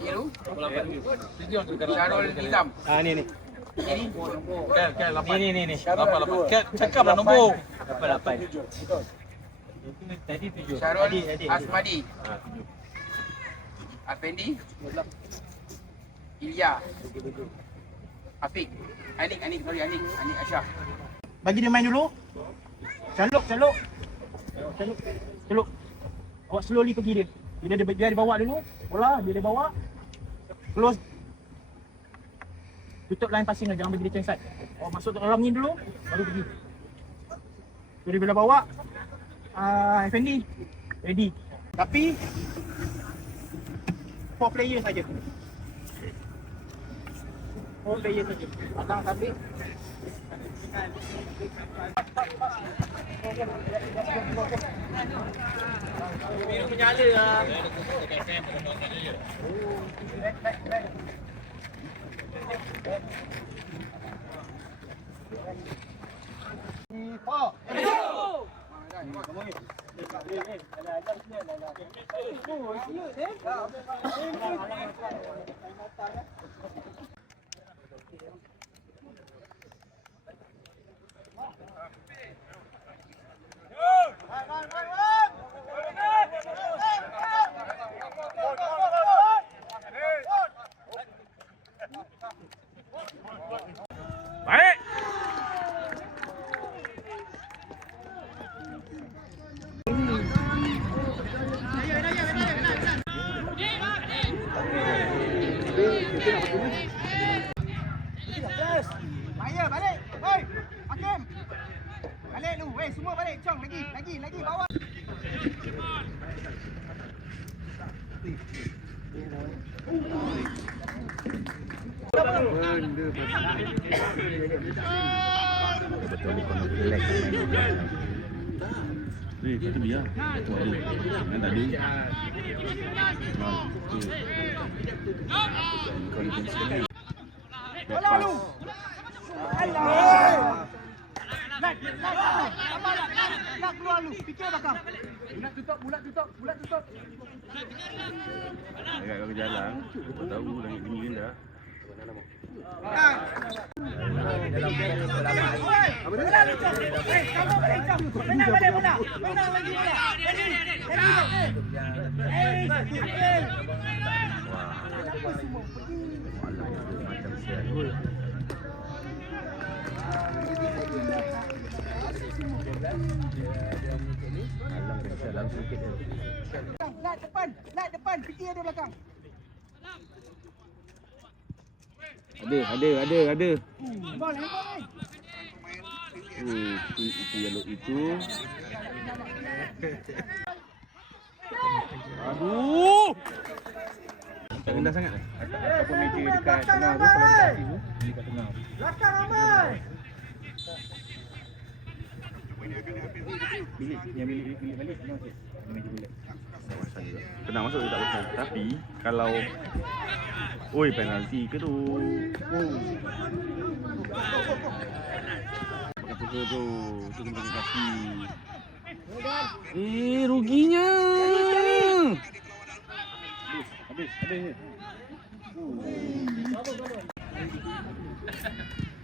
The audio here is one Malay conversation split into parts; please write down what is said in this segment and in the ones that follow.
Biru. Syarul Nizam. Ni. Ini. Kel 8. Ni. 8. Kel cakap lah nombor. 8. Itu tadi 7. Syarul Asmadi. Afendi. Ilya. Afiq. Anik Asyah. Bagi dia main dulu. Caluk. Awak slowly pergi dia. Bila dia bawa dulu, bola dia bawa. Close. Tutup line passing lah, jangan bagi dia chance side. Awak masuk dalam ni dulu, baru pergi. Jadi bila bawa, Effendi, ready. Tapi 4 player saja. 4 player saja. Abang Sabit. Biru menyala lah. Baik. Maya balik. Hei, Hakim. Balik lu. Weh, semua balik. Cong lagi bawah. Betul ni kono relax main. Itu dia. Yang tadi. Bola lu. Alah. Nak keluar lu. Fikir belakang. Bulat tutup. Agak kau jalan. Kau tahu langit bunyi kan dah. Lat depan, fikir dia belakang. Ada. Bol. Itu yellow itu. Aduh. Tak rendah sangat. Ataupun meja dekat tengah tu kalau dekat situ, dekat tengah. Belakang ramai. Bilik balik tengah sikit. Meja bilik. Tenang masuk tak pasal. Tapi kalau penalti ke tu. Pakai tu pakai kaki. Ruginya. Habis.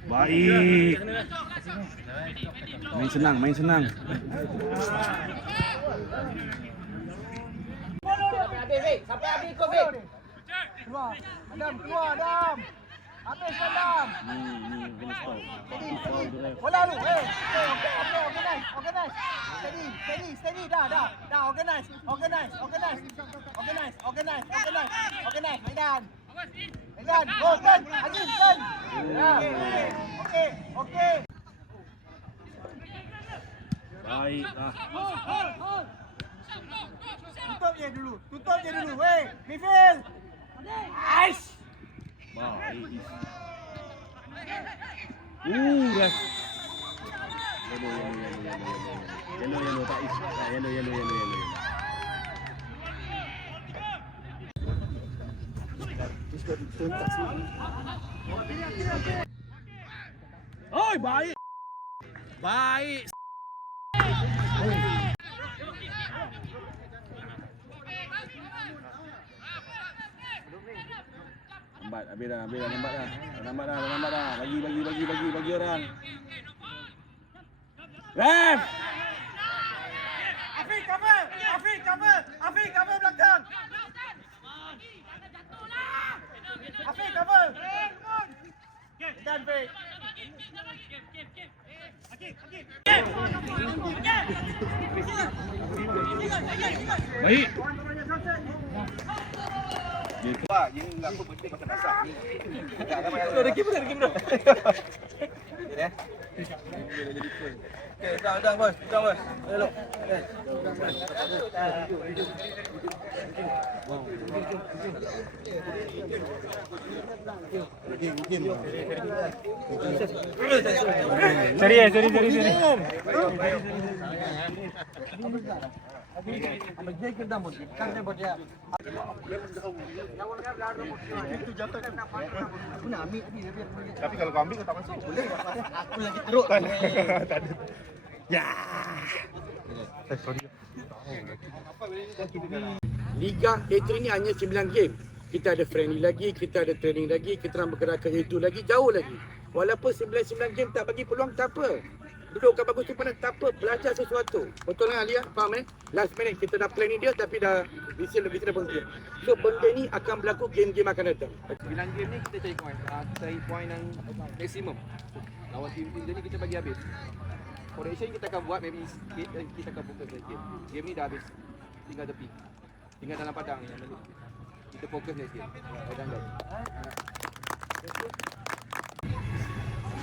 Baik. Main senang. Sampai habis kau, Fik. Keluar. Adam. Habis Adam. Ni stop. Bola lu. Organize. Steady. Dah. Organize. Medan. Go, turn. Ajin, turn. Okey. Baiklah. Tutup je dulu. Weh, midfield. Aish. Baik. Ras. Yellow tak is. Yellow. Oi, baik. Lambat, habis dah, lambat dah. Lambat dah. Bagi orang. Ref! Afiq cover belakang. Afiq cover. Dan Afiq. Baik. Tapi kalau kau ambil kau tak masuk. Boleh. Aku lagi teruk. Tak ada. Ya. Liga A3 ni hanya 9 game. Kita ada friendly lagi, kita ada training lagi, kita nak bergerak ke A2 lagi, jauh lagi. Walaupun 9 game tak bagi peluang, tak apa. Duduk kat bagus tu pernah, tak apa, belajar sesuatu. Betul lah Alia? Faham Last minute kita dah planning dia tapi dah visi dah berhenti. So benda ni akan berlaku game-game akan datang. 9 game ni kita cari point yang maksimum. Lawan tim-tim dia ni kita bagi habis. Correction kita akan buat maybe sikit dan kita akan fokus next game. Game ni dah habis. Tinggal tepi. Tinggal dalam padang ni yang penting. Kita fokus next game. Padang guys.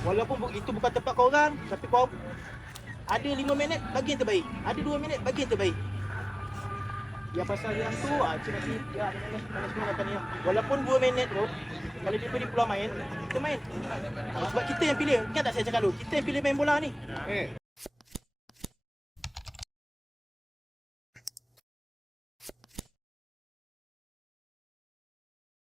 Walaupun itu bukan tempat kau orang, tapi kau ada 5 minit bagi yang terbaik. Ada 2 minit bagi yang terbaik. Yang pasal yang tu cik ya semua kata ni. Walaupun 2 minit tu kalau dia beri peluang main, kita main. Sebab kita yang pilih. Ingat tak saya cakap dulu, kita yang pilih main bola ni.